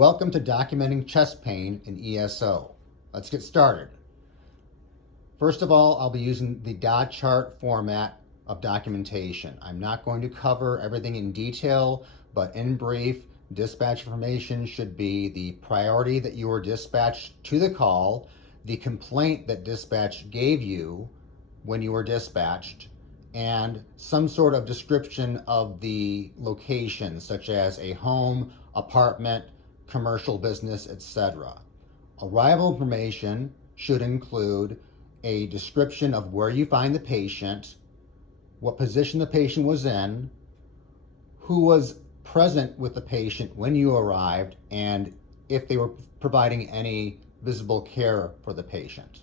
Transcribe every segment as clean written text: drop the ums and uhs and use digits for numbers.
Welcome to documenting chest pain in ESO. Let's get started. First of all, I'll be using the DACHART format of documentation. I'm not going to cover everything in detail, but in brief, dispatch information should be the priority that you were dispatched to the call, the complaint that dispatch gave you when you were dispatched, and some sort of description of the location, such as a home, apartment, commercial business, etc. Arrival information should include a description of where you find the patient, what position the patient was in, who was present with the patient when you arrived, and if they were providing any visible care for the patient.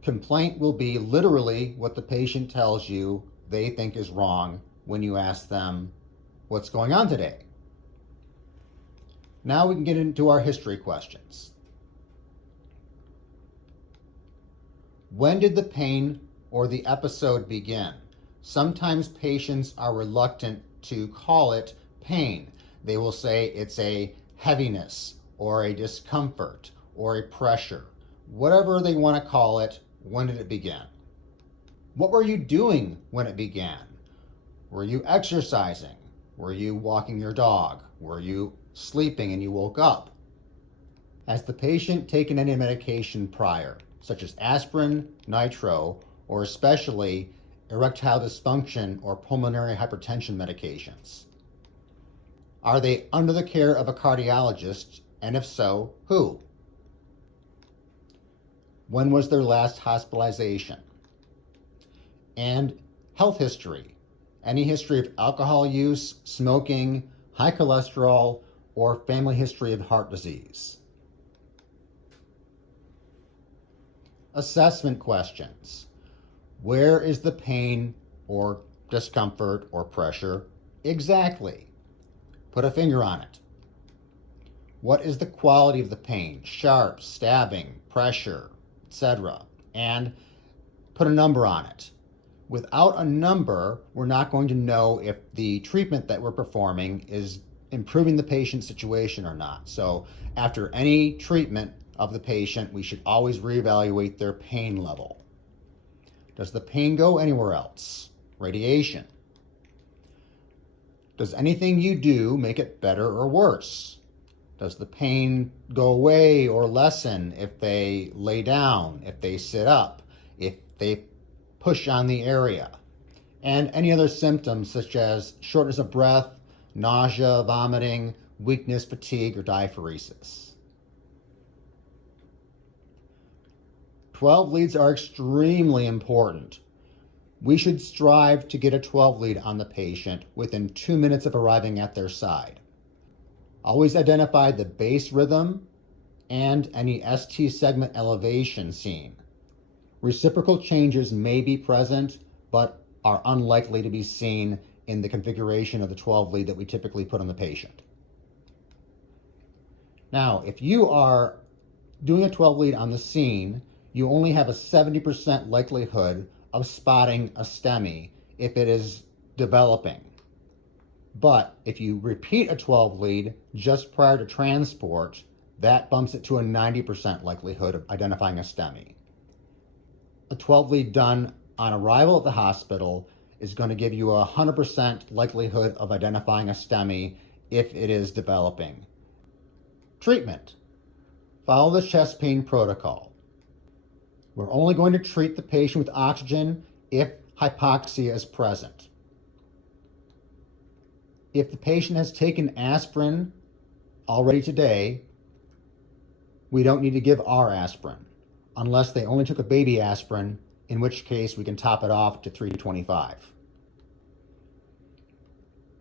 Complaint will be literally what the patient tells you they think is wrong when you ask them, "What's going on today?" Now we can get into our history questions. When did the pain or the episode begin? Sometimes patients are reluctant to call it pain. They will say it's a heaviness or a discomfort or a pressure. Whatever they want to call it, when did it begin? What were you doing when it began? Were you exercising? Were you walking your dog? Were you sleeping and you woke up? Has the patient taken any medication prior, such as aspirin, nitro, or especially erectile dysfunction or pulmonary hypertension medications? Are they under the care of a cardiologist, and if so, who? When was their last hospitalization? And health history. Any history of alcohol use, smoking, high cholesterol, or family history of heart disease. Assessment questions. Where is the pain or discomfort or pressure exactly? Put a finger on it. What is the quality of the pain? Sharp, stabbing, pressure, etc. And put a number on it. Without a number, we're not going to know if the treatment that we're performing is improving the patient's situation or not. So after any treatment of the patient, we should always reevaluate their pain level. Does the pain go anywhere else? Radiation. Does anything you do make it better or worse? Does the pain go away or lessen if they lay down, if they sit up, if they push on the area? And any other symptoms such as shortness of breath, nausea, vomiting, weakness, fatigue, or diaphoresis. 12 leads are extremely important. We should strive to get a 12 lead on the patient within 2 minutes of arriving at their side. Always identify the base rhythm and any ST segment elevation seen. Reciprocal changes may be present, but are unlikely to be seen in the configuration of the 12 lead that we typically put on the patient. Now, if you are doing a 12 lead on the scene, you only have a 70% likelihood of spotting a STEMI if it is developing. But if you repeat a 12 lead just prior to transport, that bumps it to a 90% likelihood of identifying a STEMI. A 12 lead done on arrival at the hospital is going to give you a 100% likelihood of identifying a STEMI if it is developing. Treatment. Follow the chest pain protocol. We're only going to treat the patient with oxygen if hypoxia is present. If the patient has taken aspirin already today, we don't need to give our aspirin, unless they only took a baby aspirin, in which case we can top it off to 325.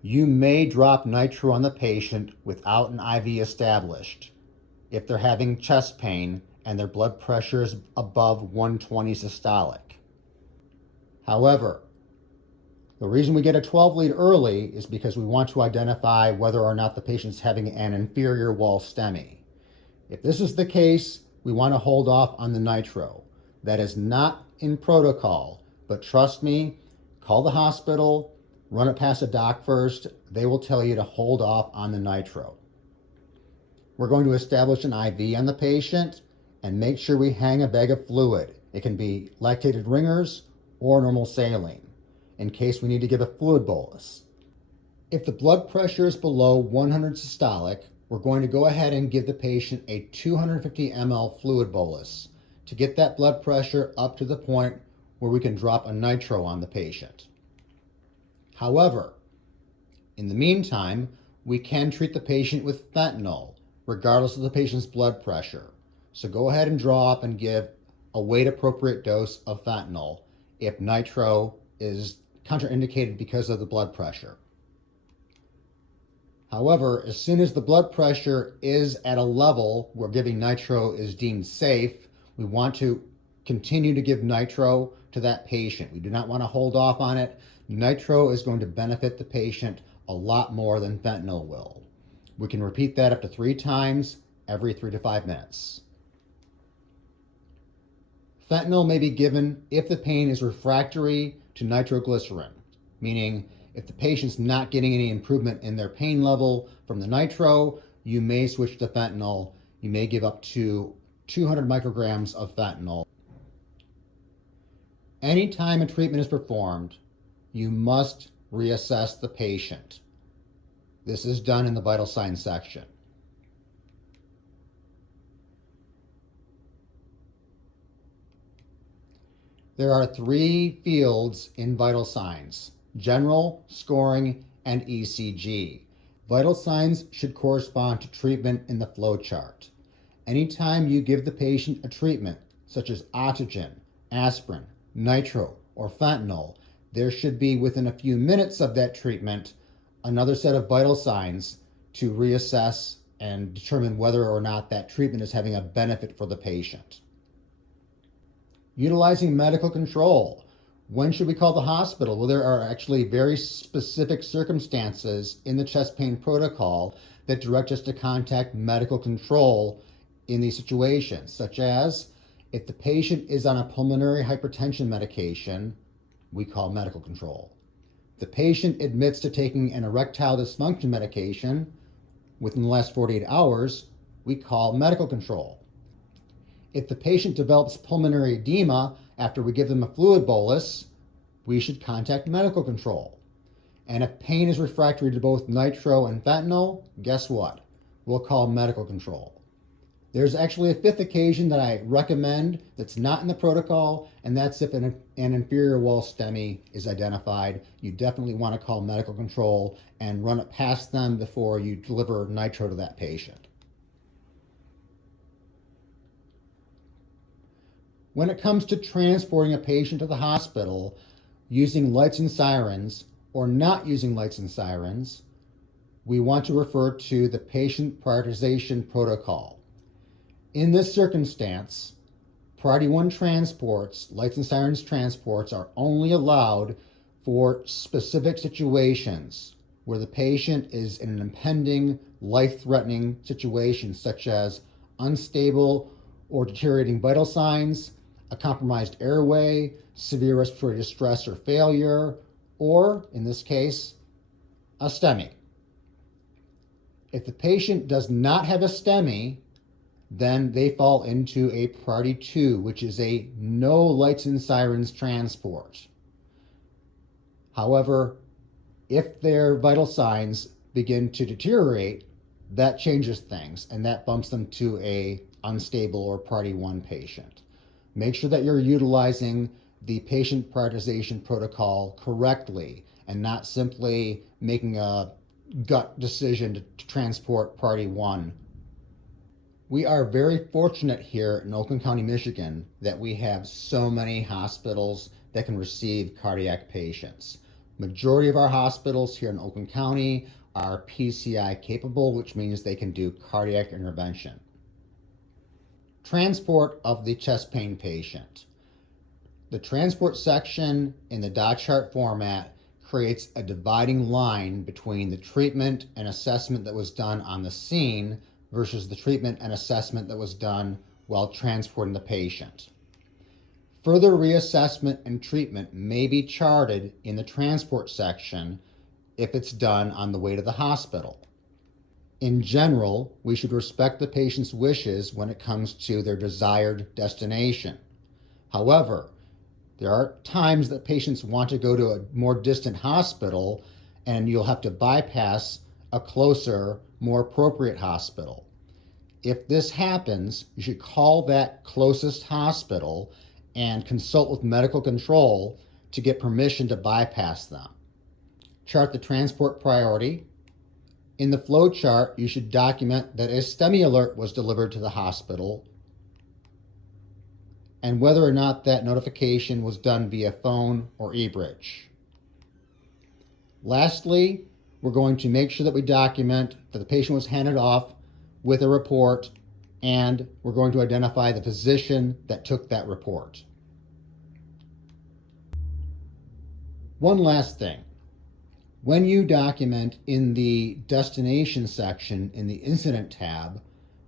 You may drop nitro on the patient without an IV established if they're having chest pain and their blood pressure is above 120 systolic. However, the reason we get a 12 lead early is because we want to identify whether or not the patient's having an inferior wall STEMI. If this is the case, we want to hold off on the nitro. That is not in protocol, but trust me, call the hospital, run it past a doc first. They will tell you to hold off on the nitro. We're going to establish an IV on the patient and make sure we hang a bag of fluid. It can be lactated ringers or normal saline in case we need to give a fluid bolus. If the blood pressure is below 100 systolic, we're going to go ahead and give the patient a 250 ml fluid bolus to get that blood pressure up to the point where we can drop a nitro on the patient. However, in the meantime, we can treat the patient with fentanyl, regardless of the patient's blood pressure. So go ahead and draw up and give a weight-appropriate dose of fentanyl if nitro is contraindicated because of the blood pressure. However, as soon as the blood pressure is at a level where giving nitro is deemed safe, we want to continue to give nitro to that patient. We do not want to hold off on it. Nitro is going to benefit the patient a lot more than fentanyl will. We can repeat that up to 3 times every 3 to 5 minutes. Fentanyl may be given if the pain is refractory to nitroglycerin, meaning if the patient's not getting any improvement in their pain level from the nitro, you may switch to fentanyl. You may give up to 200 micrograms of fentanyl. Anytime a treatment is performed, you must reassess the patient. This is done in the vital signs section. There are 3 fields in vital signs: general, scoring, and ECG. Vital signs should correspond to treatment in the FlowChart. Anytime you give the patient a treatment, such as oxygen, aspirin, nitro, or fentanyl, there should be, within a few minutes of that treatment, another set of vital signs to reassess and determine whether or not that treatment is having a benefit for the patient. Utilizing medical control. When should we call the hospital? Well, there are actually very specific circumstances in the chest pain protocol that direct us to contact medical control in these situations, such as if the patient is on a pulmonary hypertension medication, we call medical control. If the patient admits to taking an erectile dysfunction medication within the last 48 hours, we call medical control. If the patient develops pulmonary edema after we give them a fluid bolus, we should contact medical control. And if pain is refractory to both nitro and fentanyl, guess what? We'll call medical control. There's actually a 5th occasion that I recommend that's not in the protocol, and that's if an inferior wall STEMI is identified. You definitely want to call medical control and run it past them before you deliver nitro to that patient. When it comes to transporting a patient to the hospital, using lights and sirens or not using lights and sirens, we want to refer to the patient prioritization protocol. In this circumstance, Priority 1 transports, lights and sirens transports, are only allowed for specific situations where the patient is in an impending, life-threatening situation, such as unstable or deteriorating vital signs, a compromised airway, severe respiratory distress or failure, or, in this case, a STEMI. If the patient does not have a STEMI, then they fall into a Priority 2, which is a no lights and sirens transport. However, if their vital signs begin to deteriorate, that changes things, and that bumps them to a unstable or Priority 1 patient. Make sure that you're utilizing the patient prioritization protocol correctly and not simply making a gut decision to transport Priority 1. We are very fortunate here in Oakland County, Michigan, that we have so many hospitals that can receive cardiac patients. Majority of our hospitals here in Oakland County are PCI capable, which means they can do cardiac intervention. Transport of the chest pain patient. The transport section in the DACHART format creates a dividing line between the treatment and assessment that was done on the scene versus the treatment and assessment that was done while transporting the patient. Further reassessment and treatment may be charted in the transport section if it's done on the way to the hospital. In general, we should respect the patient's wishes when it comes to their desired destination. However, there are times that patients want to go to a more distant hospital, and you'll have to bypass a closer, more appropriate hospital. If this happens, you should call that closest hospital and consult with medical control to get permission to bypass them. Chart the transport priority. In the flow chart, you should document that a STEMI alert was delivered to the hospital and whether or not that notification was done via phone or e-bridge. Lastly, we're going to make sure that we document that the patient was handed off with a report, and we're going to identify the physician that took that report. One last thing. When you document in the destination section in the incident tab,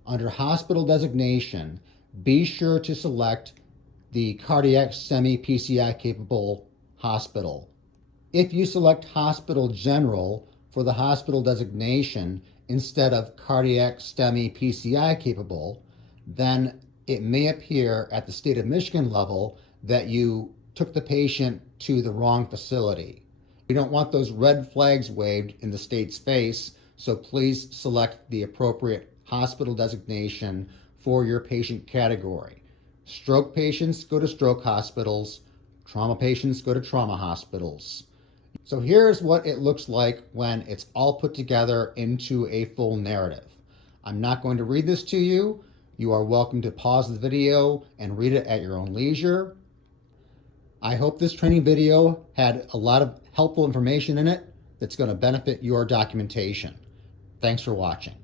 under hospital designation, be sure to select the cardiac STEMI PCI capable hospital. If you select hospital general for the hospital designation instead of cardiac STEMI PCI capable, then it may appear at the state of Michigan level that you took the patient to the wrong facility. We don't want those red flags waved in the state's face, so please select the appropriate hospital designation for your patient category. Stroke patients go to stroke hospitals, trauma patients go to trauma hospitals. So here's what it looks like when it's all put together into a full narrative. I'm not going to read this to you. You are welcome to pause the video and read it at your own leisure. I hope this training video had a lot of helpful information in it that's going to benefit your documentation. Thanks for watching.